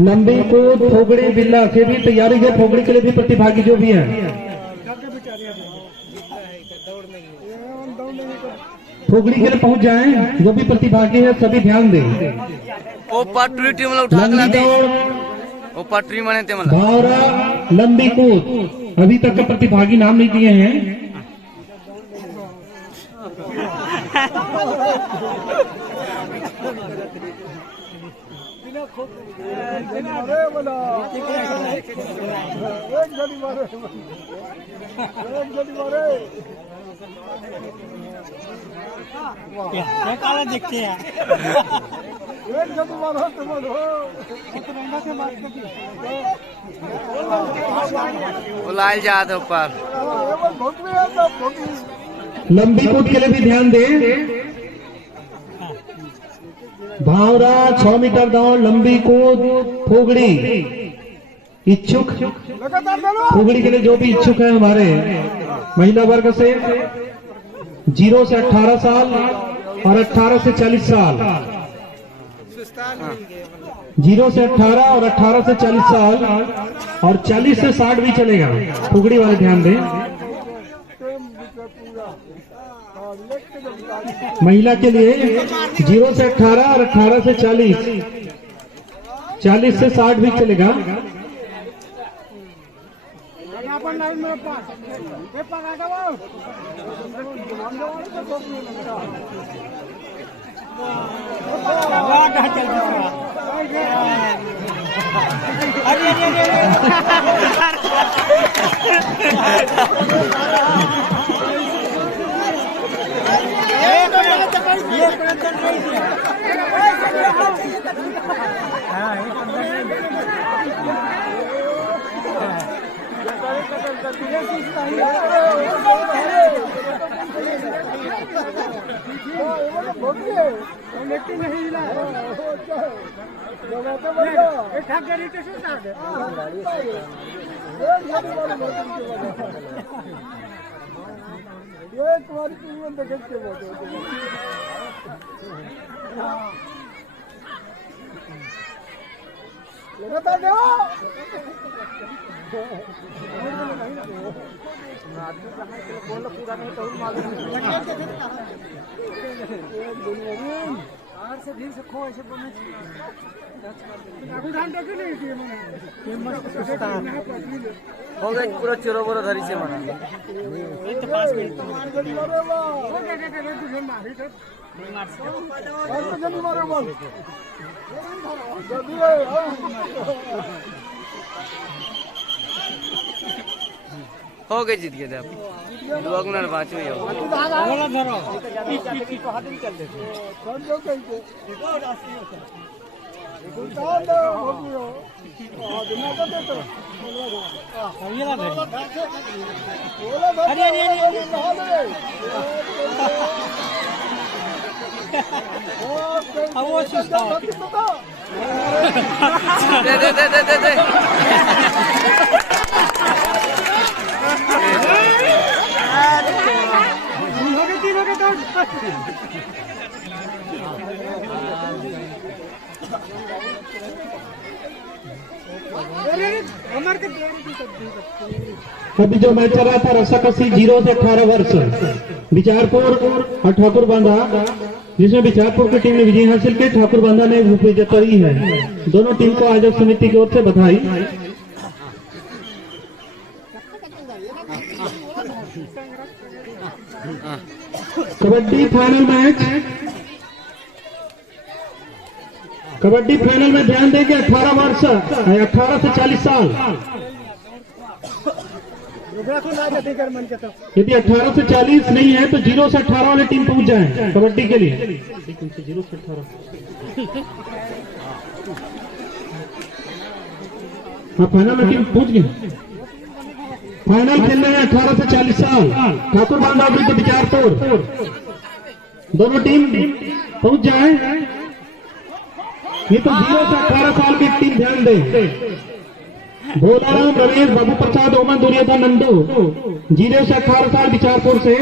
लंबी कूद फोगड़ी बिल्ला से भी तैयारी है। फोगड़ी के लिए भी प्रतिभागी जो भी है, फोगड़ी के लिए पहुंच जाएं। जो भी प्रतिभागी है सभी ध्यान दें। भावरा लंबी कूद, अभी तक का प्रतिभागी नाम नहीं दिए हैं। काला दिखते हैं। लाल जात ऊपर लंबी कूद के लिए भी ध्यान दें। भावरा 6 मीटर दौड़, लंबी कूद, फोगड़ी इच्छुक, फोगड़ी के लिए जो भी इच्छुक है हमारे महिला वर्ग से 0 से 18 साल और 18 से 40 साल, 0 से 18 और 18 से 40 साल और 40 से 60 भी चलेगा। फुगड़ी वाले ध्यान दें। महिला के लिए 0 से 18 और 18 से 40, 40 से 60 भी चलेगा। हो गए पूरा चोरो बोरो धरी से मना हो गए, जीत गए आप लोग ना बाँचो ही हो। दे अभी जो मैच चल रहा था रस्साकसी 0 से 18 वर्ष बिचारपुर और ठाकुर बांधा, जिसमें बिचारपुर की टीम ने विजय हासिल की, ठाकुर बांधा ने विजेताई है। दोनों टीम को आयोजक समिति की ओर से बधाई। Kabaddi final match, kabaddi final में ध्यान दें कि 18 वर्ष 18 से 40 साल, यदि 18 से 40 नहीं है तो 0 से 18 वाली टीम पहुंच जाए कबड्डी के लिए। 0 से 18 हाँ फाइनल में टीम पहुंच गई। फाइनल खेल रहे हैं 18 से 40 साल, ठाकुर बांधा विरुद्ध बिचारपुर। दोनों टीम पहुंच जाए। ये तो 0 से 18 साल की टीम ध्यान दे। भोलाराम रमेश बाबू प्रसाद ओमन दुर्योधन नंदू 0 से 18 साल बिचारपुर से